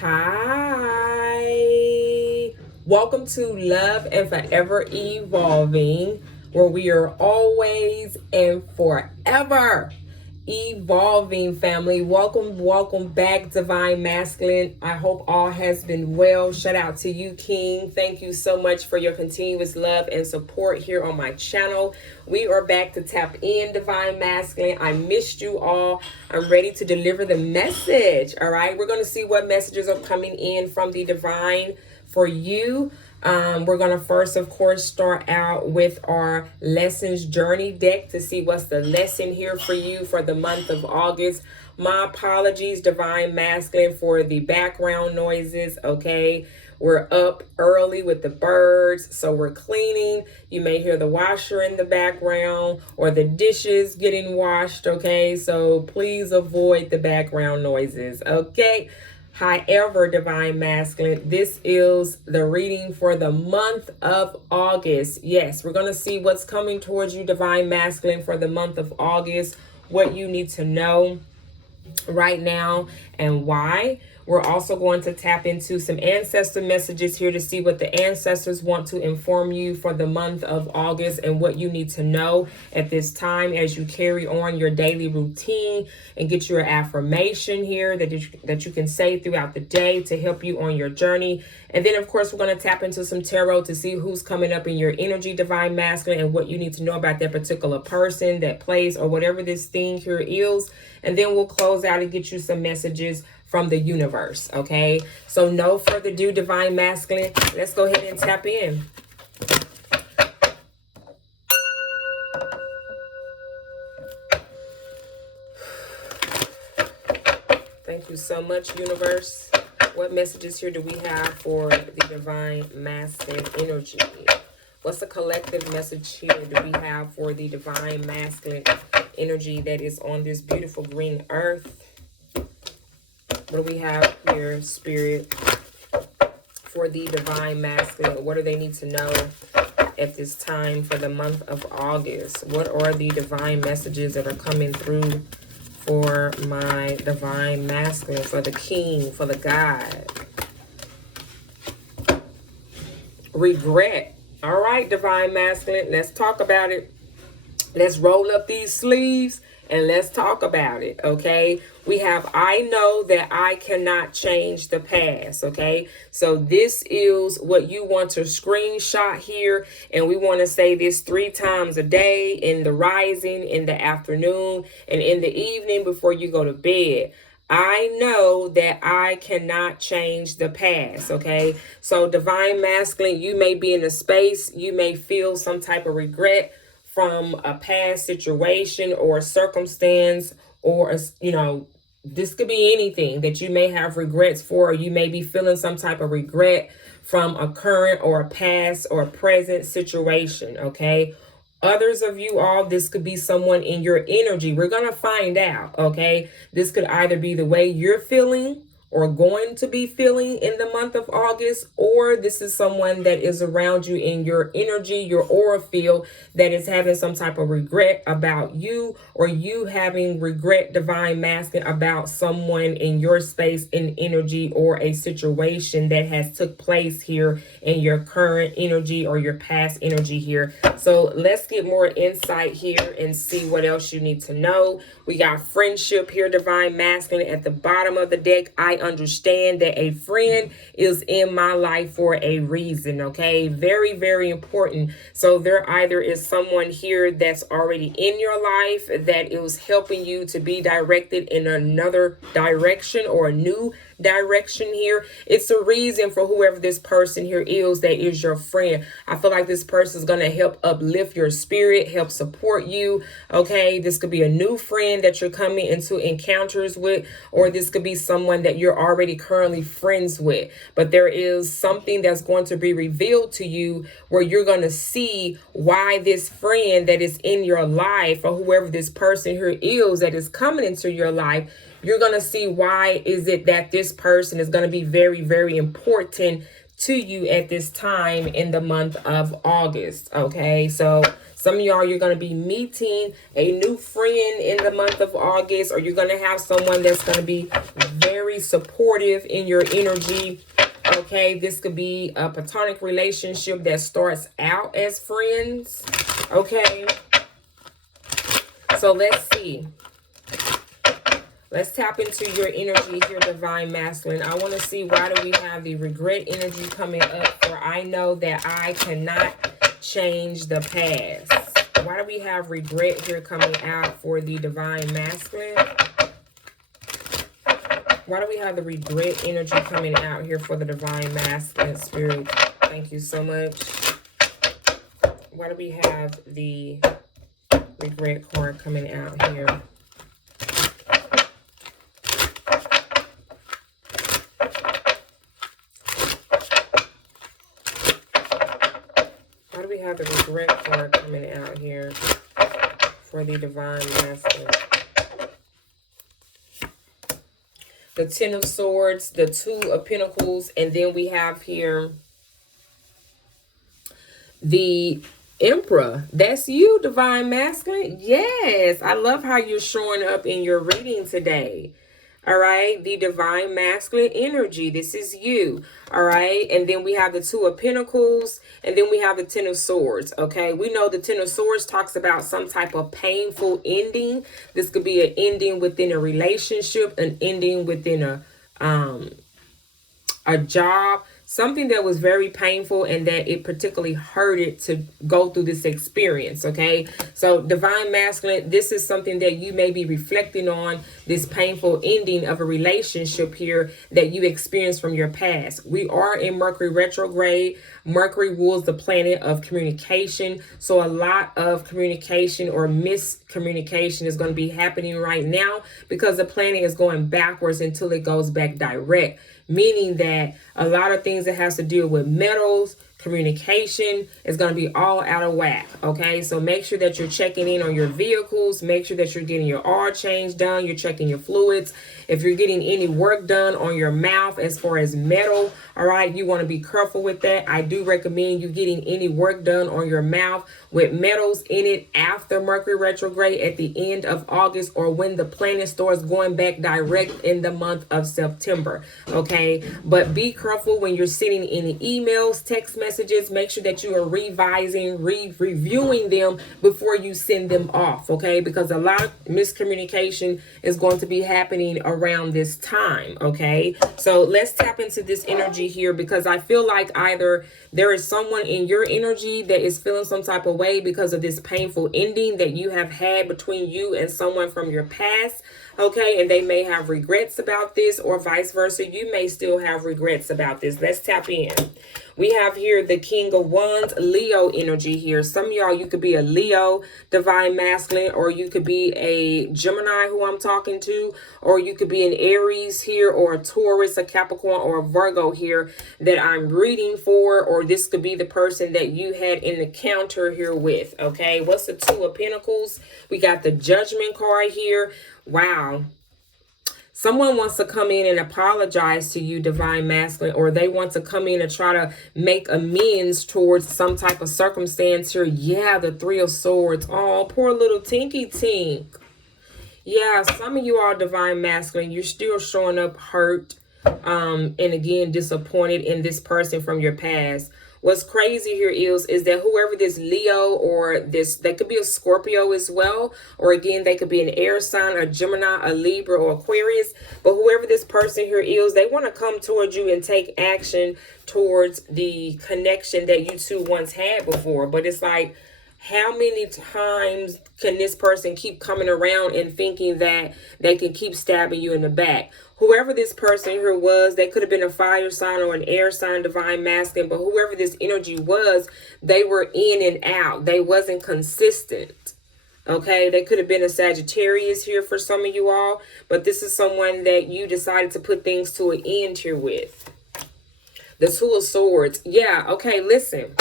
Hi. Welcome to Love and Forever Evolving, where we are always and forever evolving, family. Welcome back, Divine Masculine. I hope all has been well. Shout out to you, King. Thank you so much for your continuous love and support here on my channel. We are back to tap in, Divine Masculine. I missed you all. I'm ready to deliver the message. All right, we're going to see what messages are coming in from the Divine for you. We're going to first, of course, start out with our lessons journey deck to see what's the lesson here for you for the month of August. My apologies, Divine Masculine, for the background noises, okay? We're up early with the birds, so we're cleaning. You may hear the washer in the background or the dishes getting washed, okay? So please avoid the background noises, okay? However, Divine Masculine, this is the reading for the month of August. Yes, we're going to see what's coming towards you, Divine Masculine, for the month of August, what you need to know right now and why. We're also going to tap into some ancestor messages here to see what the ancestors want to inform you for the month of August and what you need to know at this time as you carry on your daily routine and get your affirmation here that you can say throughout the day to help you on your journey. And then, of course, we're going to tap into some tarot to see who's coming up in your energy, Divine Masculine, and what you need to know about that particular person, that place, or whatever this thing here is. And then we'll close out and get you some messages from the universe, okay? So no further ado, Divine Masculine, let's go ahead and tap in. Thank you so much, universe. What messages here do we have for the Divine Masculine energy? What's the collective message here do we have for the Divine Masculine energy that is on this beautiful green earth? What do we have here, Spirit, for the Divine Masculine? What do they need to know at this time for the month of August? What are the divine messages that are coming through for my Divine Masculine, for the King, for the God? Regret. All right, Divine Masculine, let's talk about it. Let's roll up these sleeves and let's talk about it, okay? We have, I know that I cannot change the past, okay? So this is what you want to screenshot here, and we want to say this 3 times a day, in the rising, in the afternoon, and in the evening before you go to bed. I know that I cannot change the past, okay? So Divine Masculine, you may be in a space, you may feel some type of regret from a past situation or circumstance, or, you know, this could be anything that you may have regrets for. Or you may be feeling some type of regret from a current or a past or a present situation, okay? Others of you all, this could be someone in your energy. We're going to find out, okay? This could either be the way you're feeling or going to be feeling in the month of August, or this is someone that is around you in your energy, your aura field, that is having some type of regret about you, or you having regret, Divine Masculine, about someone in your space, in energy, or a situation that has took place here in your current energy or your past energy here. So let's get more insight here and see what else you need to know. We got friendship here, Divine Masculine, at the bottom of the deck. I understand that a friend is in my life for a reason, okay? Very, very important. So there either is someone here that's already in your life that is helping you to be directed in another direction or a new direction here. It's a reason for whoever this person here is that is your friend. I feel like this person is going to help uplift your spirit, help support you, okay? This could be a new friend that you're coming into encounters with, or this could be someone that you're already currently friends with. But there is something that's going to be revealed to you where you're going to see why this friend that is in your life, or whoever this person here is that is coming into your life, you're going to see why is it that this person is going to be very, very important to you at this time in the month of August. Okay, so some of y'all, you're going to be meeting a new friend in the month of August, or you're going to have someone that's going to be very supportive in your energy. Okay, this could be a platonic relationship that starts out as friends. Okay, so let's see. Let's tap into your energy here, Divine Masculine. I want to see, why do we have the regret energy coming up for I know that I cannot change the past? Why do we have regret here coming out for the Divine Masculine? Why do we have the regret energy coming out here for the Divine Masculine, Spirit? Thank you so much. Why do we have the regret card coming out here? Why do we have the regret card coming out here for the Divine Masculine? The Ten of Swords, the Two of Pentacles, and then we have here the Emperor. That's you, Divine Masculine. Yes, I love how you're showing up in your reading today. All right, the Divine Masculine energy. This is you. All right, and then we have the Two of Pentacles, and then we have the Ten of Swords. Okay, we know the Ten of Swords talks about some type of painful ending. This could be an ending within a relationship, an ending within a job, something that was very painful and that it particularly hurted to go through this experience. Okay, so Divine Masculine, this is something that you may be reflecting on, this painful ending of a relationship here that you experienced from your past. We are in Mercury retrograde. Mercury rules the planet of communication, so a lot of communication or miscommunication is going to be happening right now because the planet is going backwards until it goes back direct, meaning that a lot of things that has to deal with metals, communication is going to be all out of whack. Okay, so make sure that you're checking in on your vehicles. Make sure that you're getting your oil change done. You're checking your fluids. If you're getting any work done on your mouth as far as metal, all right, you want to be careful with that. I do recommend you getting any work done on your mouth with metals in it after Mercury retrograde at the end of August, or when the planet starts going back direct in the month of September. Okay, but be careful when you're sending any emails, text messages. Make sure that you are revising, reviewing them before you send them off. Okay, because a lot of miscommunication is going to be happening around this time. Okay, so let's tap into this energy here, because I feel like either there is someone in your energy that is feeling some type of way because of this painful ending that you have had between you and someone from your past. Okay, and they may have regrets about this, or vice versa. You may still have regrets about this. Let's tap in. We have here the King of Wands, Leo energy here. Some of y'all, you could be a Leo, Divine Masculine, or you could be a Gemini who I'm talking to, or you could be an Aries here, or a Taurus, a Capricorn, or a Virgo here that I'm reading for, or this could be the person that you had an encounter here with. Okay, what's the Two of Pentacles? We got the Judgment card here. Wow. Someone wants to come in and apologize to you, Divine Masculine, or they want to come in and try to make amends towards some type of circumstance here. Yeah, the Three of Swords. Oh, poor little Tinky Tink. Yeah, some of you are Divine Masculine. You're still showing up hurt and again, disappointed in this person from your past. What's crazy here is that whoever this Leo, or this, they could be a Scorpio as well, or again, they could be an air sign, a Gemini, a Libra, or Aquarius. But whoever this person here is, they want to come towards you and take action towards the connection that you two once had before. But it's like, how many times can this person keep coming around and thinking that they can keep stabbing you in the back? Whoever this person here was, they could have been a fire sign or an air sign, Divine Masculine, but whoever this energy was, they were in and out. They wasn't consistent. Okay, they could have been a Sagittarius here for some of you all, but this is someone that you decided to put things to an end here with. The Two of Swords. Yeah, okay, listen.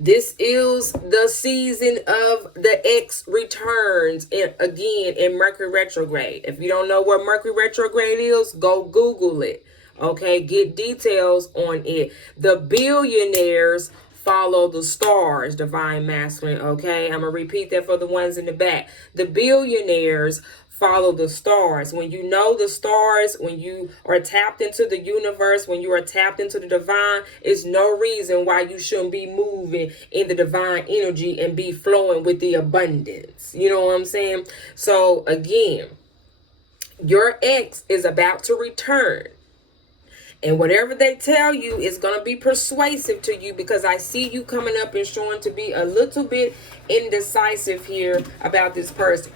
This is the season of the X returns again in Mercury retrograde. If you don't know what Mercury retrograde is, go Google it. Okay, get details on it. The billionaires follow the stars, divine masculine. Okay, I'm gonna repeat that for the ones in the back. The billionaires follow the stars. When you know the stars, when you are tapped into the universe, when you are tapped into the divine, is no reason why you shouldn't be moving in the divine energy and be flowing with the abundance. You know what I'm saying? So again, your ex is about to return. And whatever they tell you is going to be persuasive to you, because I see you coming up and showing to be a little bit indecisive here about this person.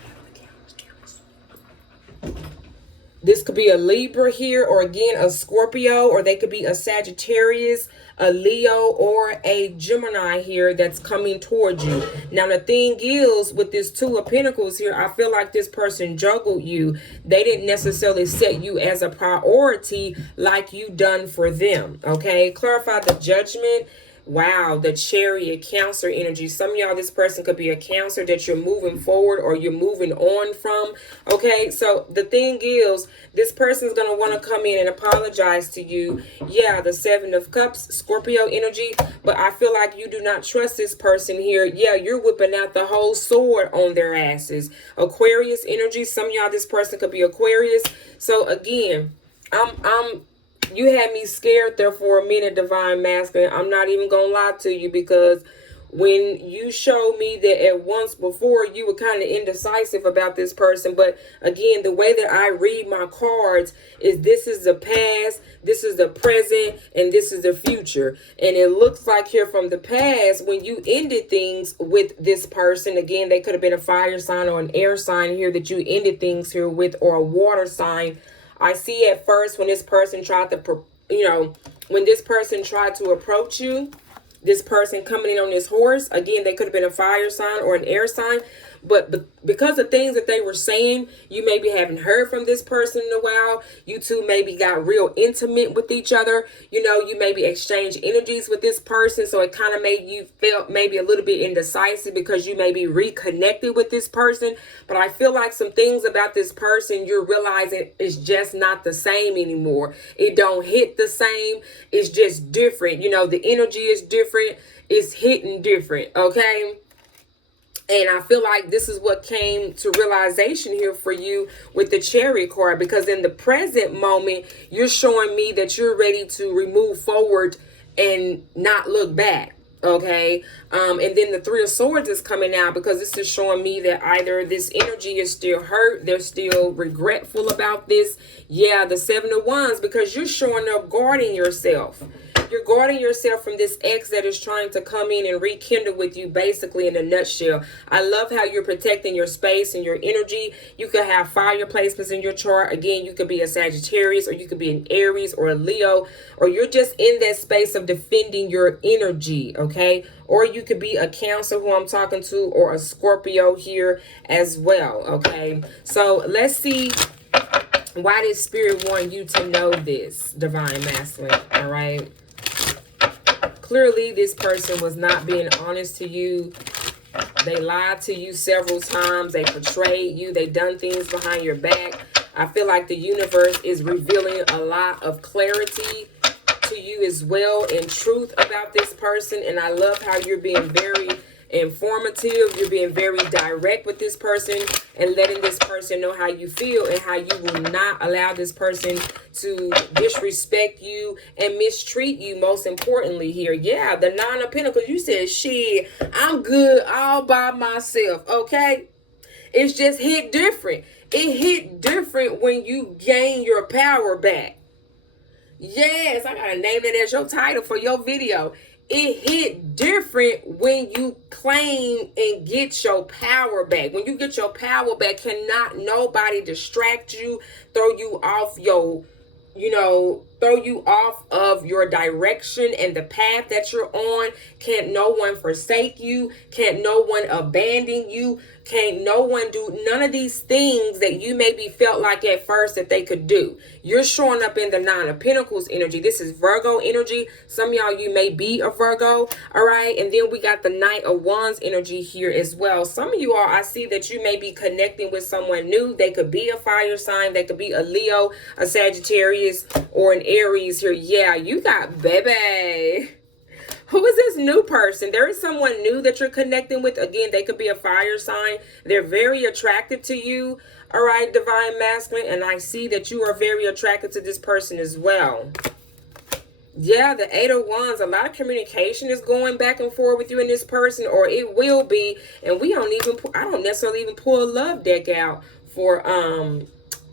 This could be a Libra here, or again, a Scorpio, or they could be a Sagittarius, a Leo, or a Gemini here that's coming towards you. Now, the thing is, with this Two of Pentacles here, I feel like this person juggled you. They didn't necessarily set you as a priority like you done for them, okay? Clarify the Judgment. Wow, the Chariot, Cancer energy. Some of y'all, this person could be a Cancer that you're moving forward or you're moving on from. Okay, so the thing is, this person's going to want to come in and apologize to you. Yeah, the Seven of Cups, Scorpio energy. But I feel like you do not trust this person here. Yeah, you're whipping out the whole sword on their asses. Aquarius energy. Some of y'all, this person could be Aquarius. So again, you had me scared there for a minute, divine masculine. I'm not even gonna lie to you, because when you showed me that at once before, you were kind of indecisive about this person. But again, the way that I read my cards is this is the past, this is the present, and this is the future. And it looks like here from the past, when you ended things with this person, again, they could have been a fire sign or an air sign here that you ended things here with, or a water sign. I see at first when this person tried to, when this person tried to approach you, this person coming in on this horse, again, they could have been a fire sign or an air sign. But because of things that they were saying, you maybe haven't heard from this person in a while. You two maybe got real intimate with each other. You maybe exchanged energies with this person. So it kind of made you feel maybe a little bit indecisive because you maybe reconnected with this person. But I feel like some things about this person, you're realizing it's just not the same anymore. It don't hit the same. It's just different. The energy is different. It's hitting different. Okay. And I feel like this is what came to realization here for you with the Chariot card, because in the present moment, you're showing me that you're ready to remove forward and not look back. Okay. And then the Three of Swords is coming out, because this is showing me that either this energy is still hurt, they're still regretful about this. Yeah, the Seven of Wands, because you're showing up guarding yourself. You're guarding yourself from this ex that is trying to come in and rekindle with you, basically, in a nutshell. I love how you're protecting your space and your energy. You could have fire placements in your chart. Again, you could be a Sagittarius, or you could be an Aries or a Leo, or you're just in that space of defending your energy, okay? Or you could be a Cancer, who I'm talking to, or a Scorpio here as well, okay? So let's see why did Spirit want you to know this, divine masculine, all right? Clearly, this person was not being honest to you. They lied to you several times. They betrayed you. They done things behind your back. I feel like the universe is revealing a lot of clarity to you as well, and truth about this person. And I love how you're being very informative. You're being very direct with this person and letting this person know how you feel, and how you will not allow this person to disrespect you and mistreat you, most importantly here. Yeah, the Nine of Pentacles. You said, shit, I'm good all by myself, okay? It's just hit different. It hit different when you gain your power back. Yes, I gotta name that as your title for your video. It hit different when you claim and get your power back. When you get your power back, cannot nobody distract you, throw you off your, throw you off of your direction and the path that you're on. Can't no one forsake you. Can't no one abandon you. Can't no one do none of these things that you maybe felt like at first that they could do. You're showing up in the Nine of Pentacles energy. This is Virgo energy. Some of y'all, you may be a Virgo. All right. And then we got the Knight of Wands energy here as well. Some of you all, I see that you may be connecting with someone new. They could be a fire sign. They could be a Leo, a Sagittarius, or an Aries here. Yeah, you got baby. Who is this new person? There is someone new that you're connecting with. Again, they could be a fire sign. They're very attractive to you. All right, divine masculine. And I see that you are very attracted to this person as well. Yeah, the Eight of Wands. A lot of communication is going back and forth with you and this person, or it will be. And I don't necessarily even pull a love deck out for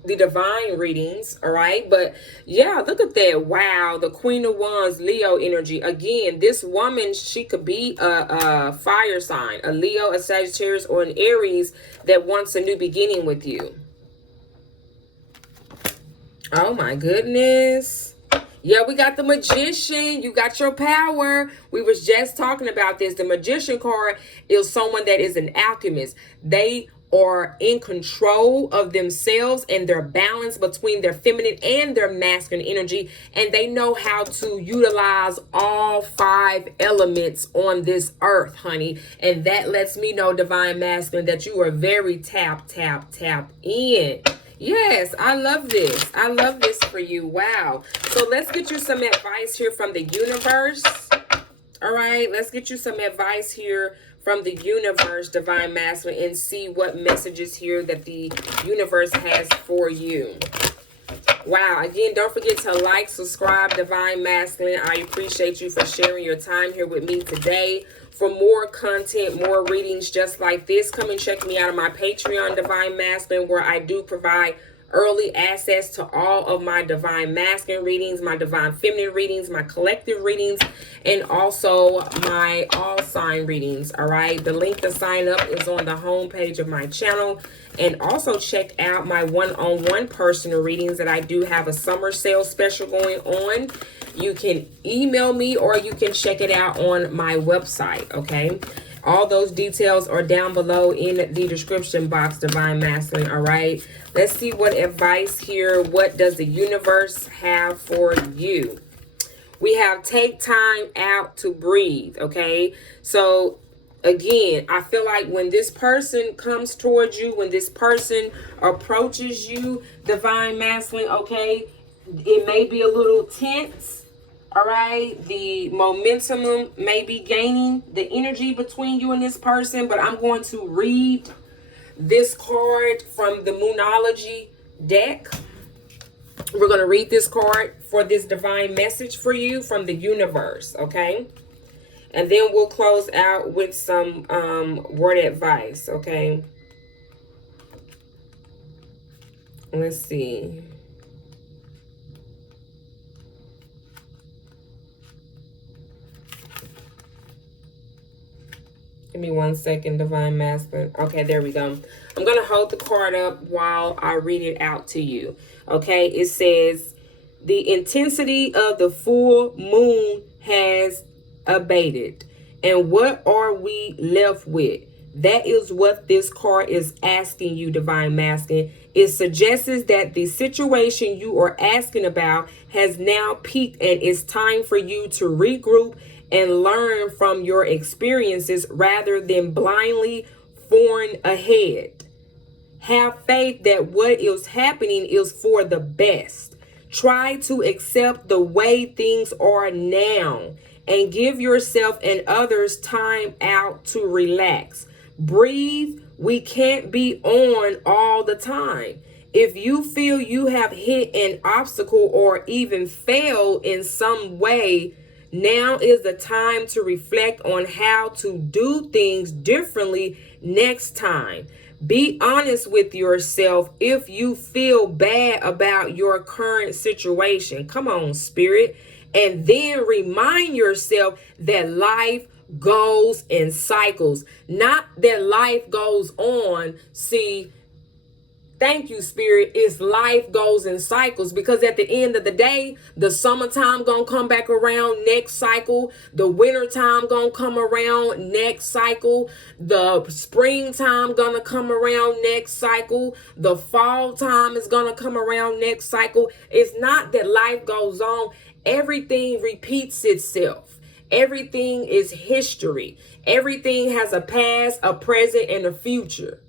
the divine readings. All right, but yeah, look at that. Wow, the Queen of Wands, Leo energy. Again, this woman, she could be a fire sign, a Leo, a Sagittarius, or an Aries that wants a new beginning with you. Oh my goodness. Yeah, we got the Magician. You got your power. We was just talking about this. The Magician card is someone that is an alchemist. They are in control of themselves and their balance between their feminine and their masculine energy. And they know how to utilize all 5 elements on this earth, honey. And that lets me know, divine masculine, that you are very tap in. Yes, I love this. I love this for you. Wow. So let's get you some advice here from the universe. All right, let's get you some advice here from the universe, divine masculine, and see what messages here that the universe has for you. Wow. Again, don't forget to like, subscribe, divine masculine. I appreciate you for sharing your time here with me today. For more content, more readings just like this, come and check me out on my Patreon, Divine Masculine, where I do provide early access to all of my divine masculine readings, my divine feminine readings, my collective readings, and also my all sign readings. All right, the link to sign up is on the home page of my channel. And also check out my one-on-one personal readings that I do have a summer sale special going on. You can email me or you can check it out on my website, okay? All those details are down below in the description box, divine masculine. All right, let's see what advice here. What does the universe have for you? We have take time out to breathe. Okay, so again, I feel like when this person comes towards you, when this person approaches you, divine masculine, okay, it may be a little tense. All right, the momentum may be gaining, the energy between you and this person, but I'm going to read this card from the Moonology deck. We're going to read this card for this divine message for you from the universe, okay? And then we'll close out with some word advice, okay? Let's see. Give me 1 second, divine masculine. Okay, there we go. I'm going to hold the card up while I read it out to you. Okay, it says, the intensity of the full moon has abated. And what are we left with? That is what this card is asking you, divine masculine. It suggests that the situation you are asking about has now peaked and it's time for you to regroup and learn from your experiences rather than blindly forging ahead. Have faith that what is happening is for the best. Try to accept the way things are now and give yourself and others time out to relax. Breathe. We can't be on all the time. If you feel you have hit an obstacle or even failed in some way, now is the time to reflect on how to do things differently next time. Be honest with yourself if you feel bad about your current situation. Come on, spirit. And then remind yourself that life goes in cycles, not that life goes on. See, thank you, spirit. It's life goes in cycles, because at the end of the day, the summertime gonna come back around next cycle. The wintertime gonna come around next cycle. The springtime gonna come around next cycle. The fall time is gonna come around next cycle. It's not that life goes on. Everything repeats itself. Everything is history. Everything has a past, a present, and a future.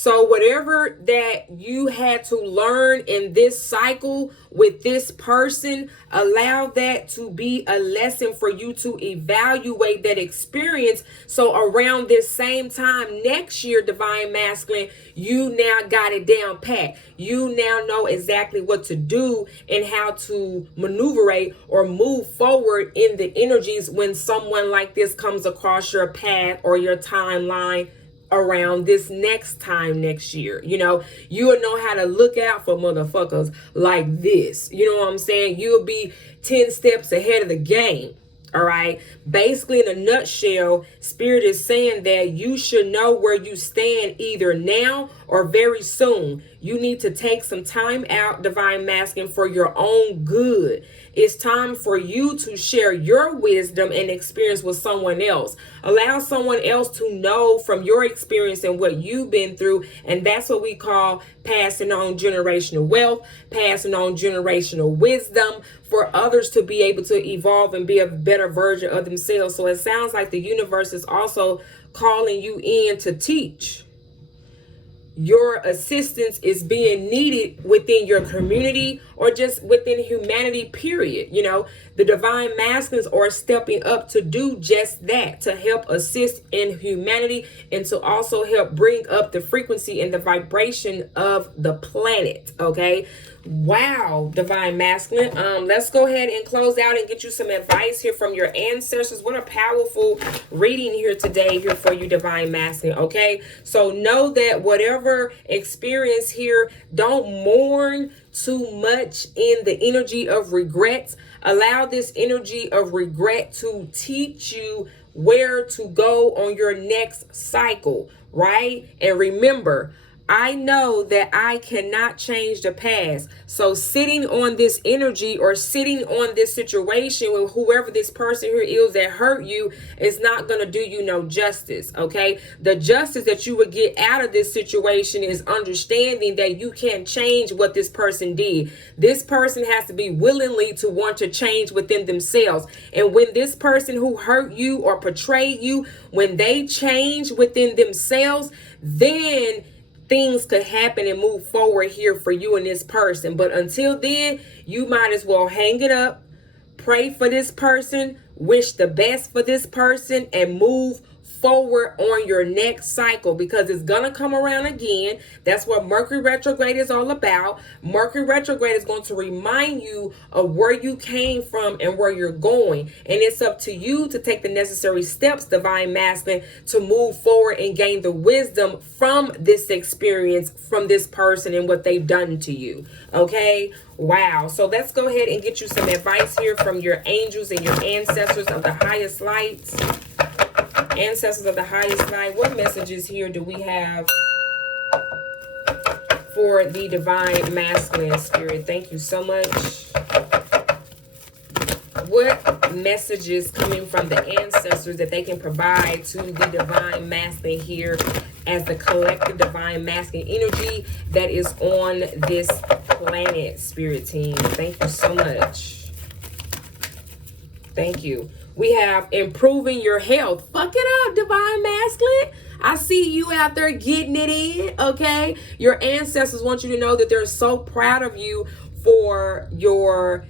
So whatever that you had to learn in this cycle with this person, allow that to be a lesson for you to evaluate that experience. So around this same time next year, Divine Masculine, you now got it down pat. You now know exactly what to do and how to maneuverate or move forward in the energies when someone like this comes across your path or your timeline around this next time next year. You will know how to look out for motherfuckers like this. You know what I'm saying? You'll be 10 steps ahead of the game. All right. Basically, in a nutshell, Spirit is saying that you should know where you stand either now or very soon. You need to take some time out, Divine Masculine, for your own good. It's time for you to share your wisdom and experience with someone else. Allow someone else to know from your experience and what you've been through. And that's what we call passing on generational wealth, passing on generational wisdom for others to be able to evolve and be a better version of themselves. So it sounds like the universe is also calling you in to teach. Your assistance is being needed within your community or just within humanity, period. The Divine Masculines are stepping up to do just that, to help assist in humanity and to also help bring up the frequency and the vibration of the planet. Okay. Wow, Divine Masculine. Let's go ahead and close out and get you some advice here from your ancestors. What a powerful reading here today here for you, Divine Masculine. Okay, so know that whatever experience here, don't mourn too much in the energy of regret. Allow this energy of regret to teach you where to go on your next cycle, right? And remember, I know that I cannot change the past. So sitting on this energy or sitting on this situation with whoever this person here is that hurt you is not going to do you no justice. Okay. The justice that you would get out of this situation is understanding that you can't change what this person did. This person has to be willingly to want to change within themselves. And when this person who hurt you or betrayed you, when they change within themselves, then things could happen and move forward here for you and this person. But until then, you might as well hang it up, pray for this person, wish the best for this person, and move forward on your next cycle, because it's gonna come around again. That's what Mercury retrograde is all about. Mercury retrograde is going to remind you of where you came from and where you're going, and it's up to you to take the necessary steps, Divine Masculine, to move forward and gain the wisdom from this experience, from this person and what they've done to you. Okay, wow. So let's go ahead and get you some advice here from your angels and your ancestors of the highest lights. Ancestors of the highest light, what messages here do we have for the Divine Masculine Spirit? Thank you so much. What messages coming from the ancestors that they can provide to the Divine Masculine here as the collective Divine Masculine energy that is on this planet, Spirit team? Thank you so much. Thank you. We have improving your health. Fuck it up, Divine Masculine. I see you out there getting it in, okay? Your ancestors want you to know that they're so proud of you for your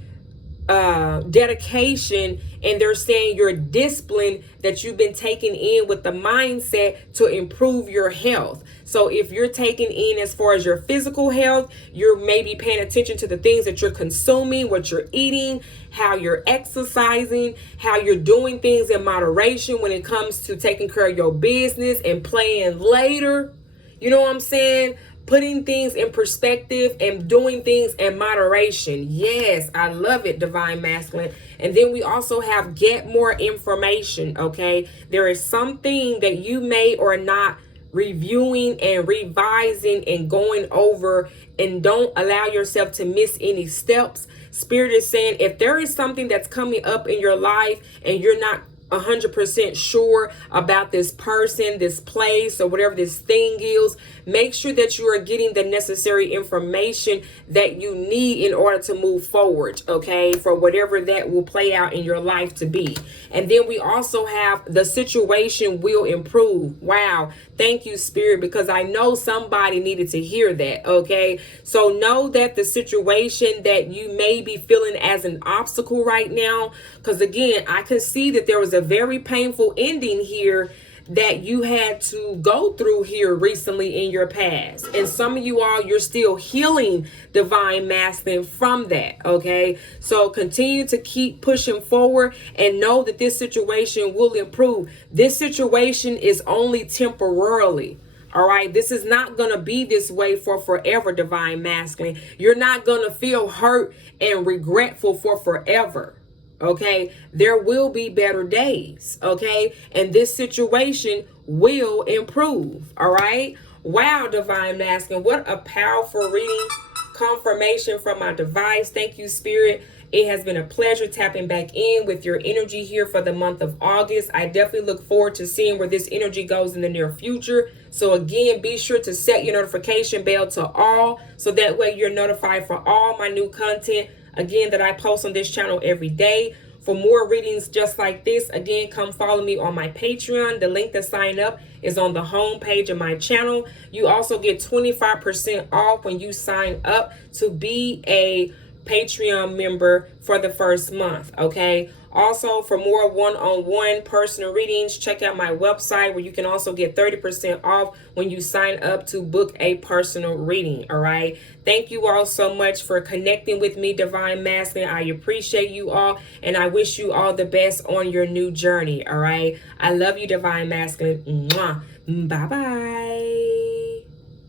dedication, and they're saying your discipline that you've been taking in with the mindset to improve your health. So if you're taking in as far as your physical health, you're maybe paying attention to the things that you're consuming, what you're eating, how you're exercising, how you're doing things in moderation when it comes to taking care of your business and playing later. You know what I'm saying? Putting things in perspective and doing things in moderation. Yes, I love it, Divine Masculine. And then we also have get more information, okay? There is something that you may or not reviewing and revising and going over, and don't allow yourself to miss any steps. Spirit is saying if there is something that's coming up in your life and you're not 100% sure about this person, this place, or whatever this thing is, make sure that you are getting the necessary information that you need in order to move forward, okay, for whatever that will play out in your life to be. And then we also have the situation will improve. Wow. Thank you, Spirit, because I know somebody needed to hear that, okay? So know that the situation that you may be feeling as an obstacle right now, because again, I can see that there was a very painful ending here that you had to go through here recently in your past. And some of you all, you're still healing, divine masculine, from that, okay? So continue to keep pushing forward and know that this situation will improve. This situation is only temporarily. All right, this is not going to be this way for forever, divine masculine. You're not going to feel hurt and regretful for forever. Okay, there will be better days. Okay, and this situation will improve. All right. Wow, divine masculine, what a powerful reading. Confirmation from my device. Thank you, Spirit. It has been a pleasure tapping back in with your energy here for the month of August. I definitely look forward to seeing where this energy goes in the near future. So again, be sure to set your notification bell to all, so that way you're notified for all my new content, again, that I post on this channel every day. For more readings just like this, again, come follow me on my Patreon. The link to sign up is on the home page of my channel. You also get 25% off when you sign up to be a Patreon member for the first month, okay? Also, for more one-on-one personal readings, check out my website, where you can also get 30% off when you sign up to book a personal reading, all right? Thank you all so much for connecting with me, divine masculine. I appreciate you all, and I wish you all the best on your new journey, all right? I love you, divine masculine. Mwah. Bye-bye.